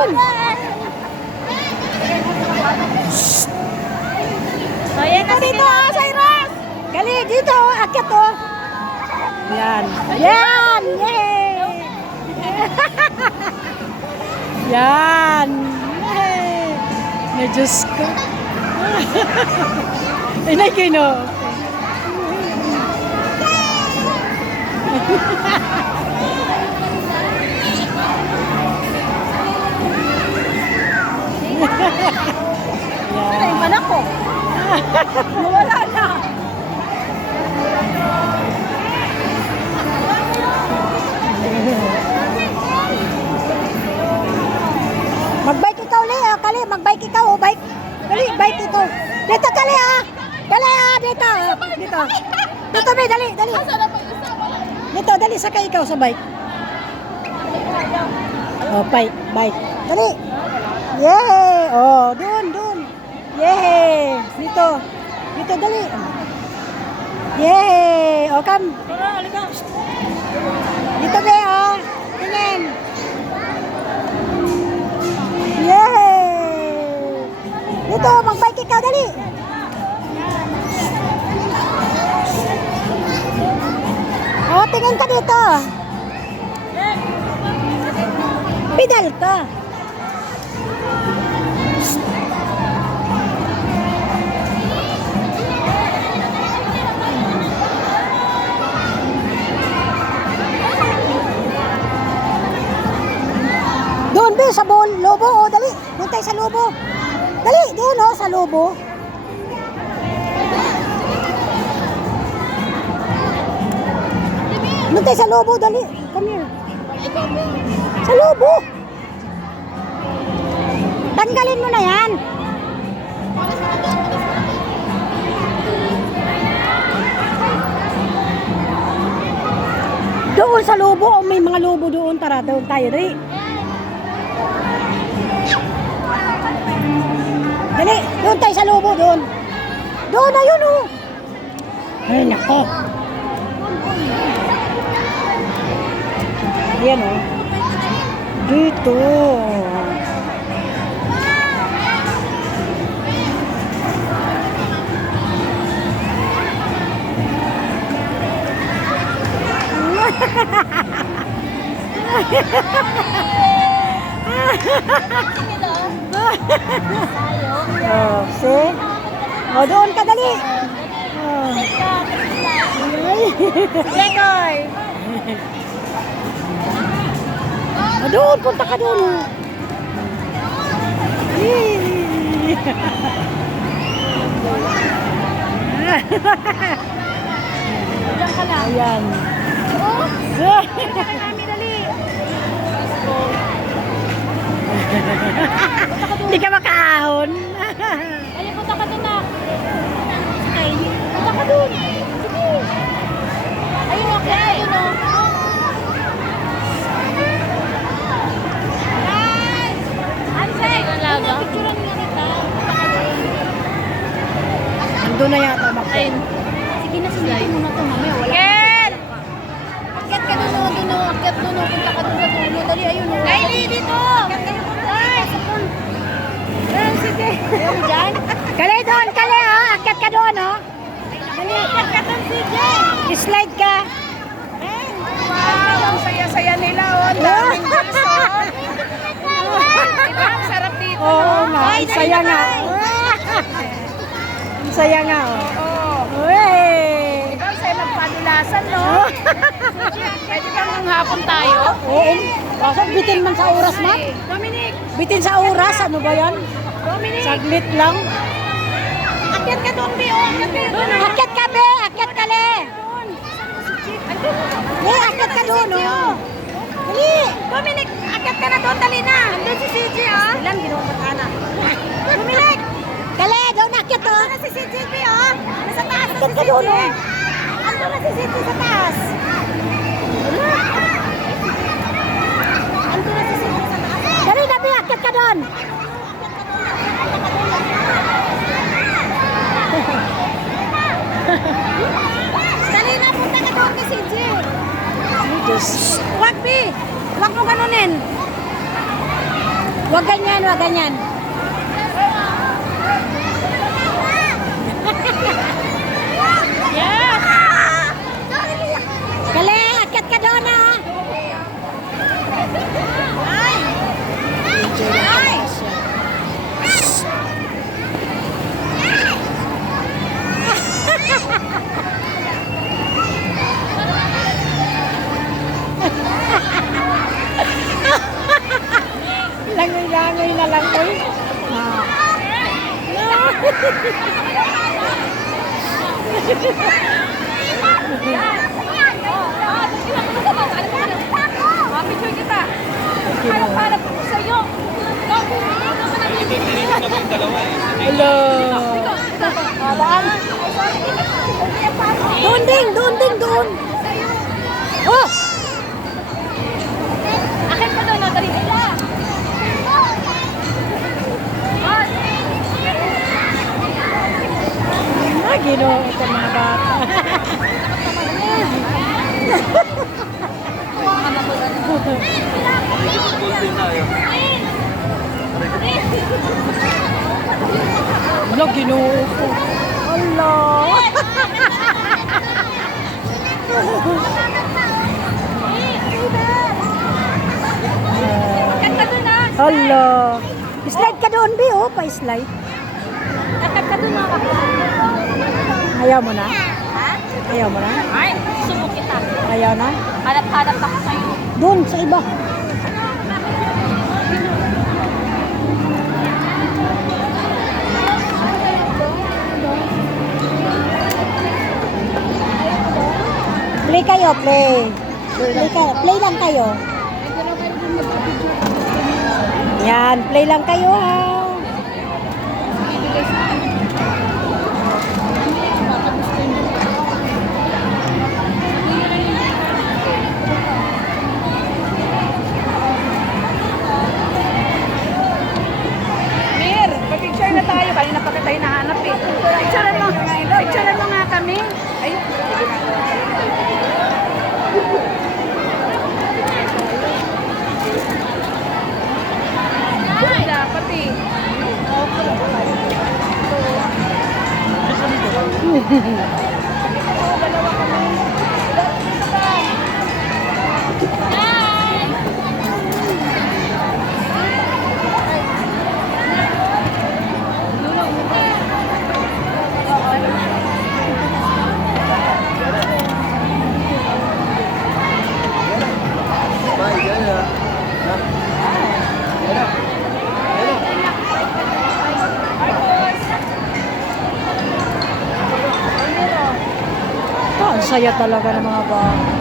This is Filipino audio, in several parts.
doon. So, yan na Dito, Cyrus. Gali, dito, akit oh. Yan. Yan. Yay. Yan. Yay. May Diyos ko. Inay kino. Ano yung anak ko? Wala na. Mag-bike ikaw, Li. Kali, mag-bike ikaw. Oh, bike. Kali, bike ikaw. Dito, Kali, ah. Kali, ah. Dito. Dito. Dito, Bi. Dali, dali. Dito, dali. Sakay ikaw sa bike. Oh, bike. Bike. Dali. Yay! Oh, doon. Yay! Dito. Dito, dali. Yay! Oh, come. Dito, Bi, oh. Tingin. Yay! Dito, mag-bike ikaw, dali. Oh, tingin ka dito. Pedal ka. Doon, Be, sa lobo, oh, dali. Doon tayo sa lobo. Dali, doon, oh, sa lobo. Doon tayo sa lobo, dali. Come here. Sa lobo. Tanggalin mo na yan. Doon sa lobo, oh, may mga lobo doon. Tara, doon tayo, dali. Dali, doon tayo sa lobo, doon. Doon na yun, oh. Ay, nako. Ayan, oh. Dito. Oh, see? Oh, doon ka dali. Oh. Lekoy! Oh, doon, punta ka doon. Oh. Diyan ka lang. Ayan. Oh! Kami dali. Hindi ka makaahon. Dali, punta ka doon na. Punta ka doon. Sige. Ayun, okay. Ayun, oh. Guys! Ansay! Picturean nga kita. Punta ka doon. Ando na yata. Ayun. Sige na, sinigin mo na ito, mamaya. Wala. Ken! Akyat ka doon, doon, akyat doon, punta ka doon sa dulo. Dali, ayun, oh. Kylie, dito! Akyat kayo po. Sige. Ayun, dyan. Kali doon, kali, oh. Akyat ka doon, oh. Dali, akyat ka doon, sige. Slide ka. Wow, ang saya-saya nila, oh. Ang daming person. Diba, ang sarap dito, Oo no? nga, Ay, ang saya nga. Ang saya nga, oh. Oo. Uy! Diba, ang saya magpadulasan, no? Pwede bang hapon tayo? Oo. Bakit bitin man sa oras, Mat? Dominic! Bitin sa oras, ano ba yan? Dominic! Saglit lang. Akyat ka doon, Bio! Akyat ka doon! Akyat ka, be! Akyat ka, le! Le, akyat ka doon, oh. Dali! Dominic! Akyat ka na doon, dali na! Andun si CJ, ah! Ilan, ginawa pa ka na. Dominic! Dali, doon akyat, oh. Andun na si CJ, Bio! Nasa taas na si Akyat ka CJ! doon, oh. Andun na si CJ sa taas! Andun na si CJ sa taas! Dali na, be! Akyat ka doon. Dali na, punta ka doon kay CJ! Diyos. Wag, Bi! Wag mo ganunin! Wag ganyan, wag ganyan. Yes! Kali, akit ka doon ah. Ay! Ay! Langoy-langoy na lang ko. Picture kita. Harap-harap ako sa'yo. Hello. Doon ding, doon ding, doon. Oh! Akin pa doon, dali. Ginoo ito mga bata. Wala, ginoo ko. Allah. Akin ka doon ah. Allah. Slide ka doon, Bi, oh, pa-slide. Akin ka doon ah. Ayaw mo na? Ha? Ayaw mo na? Ay, sumo kita. Ayaw na? Harap-harap ako sa'yo. Doon, sa iba. Play kayo, play. Play, kayo. Play lang kayo. Yan, play lang kayo ha. Mir, pag-picture na tayo. Kanina pa tayo nahanap eh. Picture mo. Picture mo nga kami. Ay. Dapat eh. Ang saya talaga ng mga bata.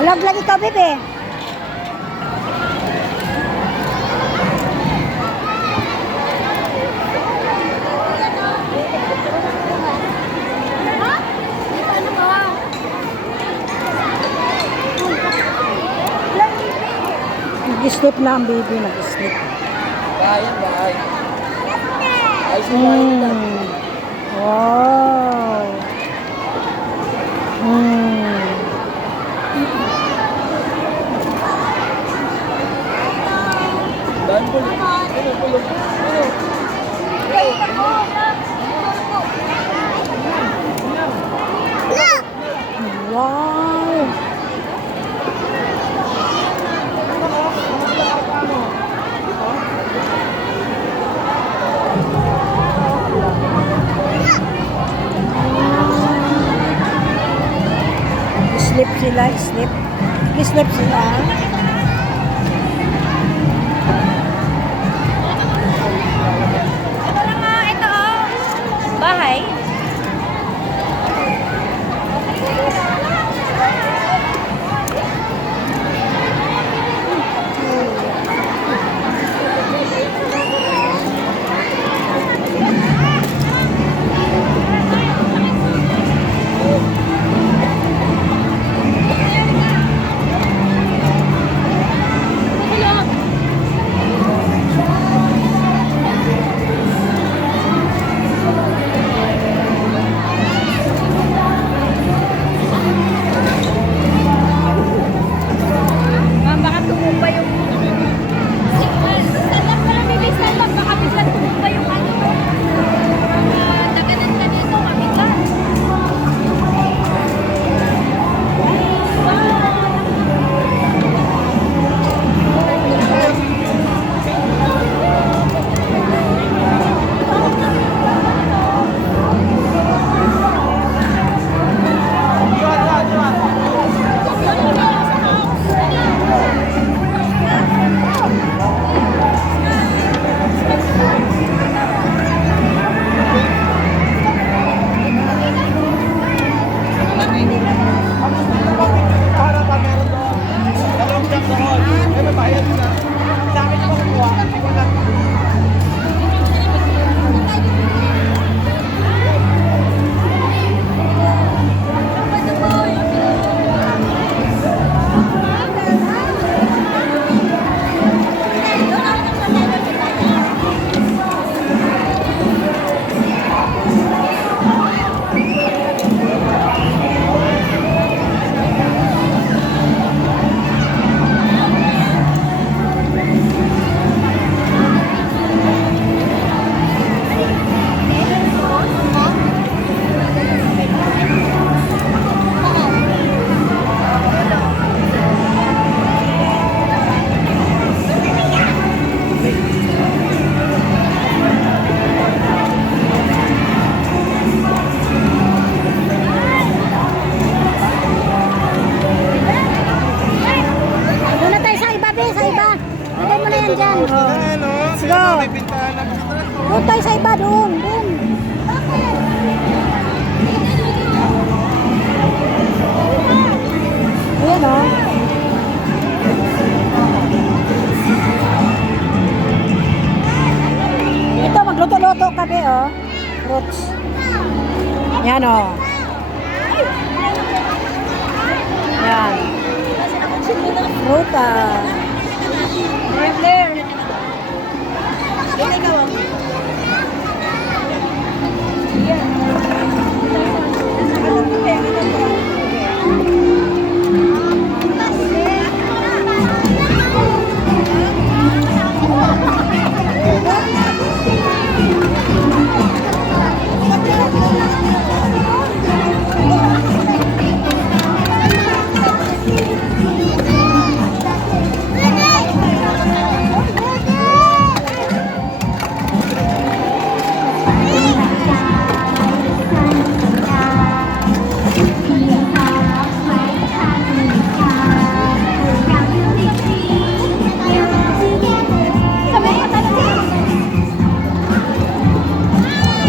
Malaglag ikaw, bebe. Nag-sleep na ang baby, nag-sleep. Bayan, bahay. Ay, Wow. Dan pulong. Pulong. sila, sleep. Sleep sila. Ito lang nga, ito oh. Bahay. Ma'am, baka tumumba yung... Stand up ka lang, baby. Stand up. Baka biglang tumumba yung ano. Daganan ka dito, mabigat. Para pa meron doon. Dalawang jump doon. Eh, may bayad na. Sa akin ako kukuha. Wala. Doon na tayo sa iba, be, sa iba. Lagay mo na yan dyan. Let's go. Doon tayo sa iba, doon. Doon. Ayan, oh. Ito, magluto-luto ka, be, oh. Fruits. Yan, oh. Yan. Fruta. Blair.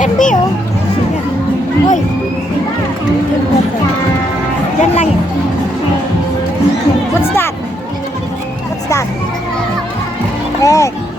Yan, be, oh. Hoy. Yan lang, eh. What's that? What's that? Egg.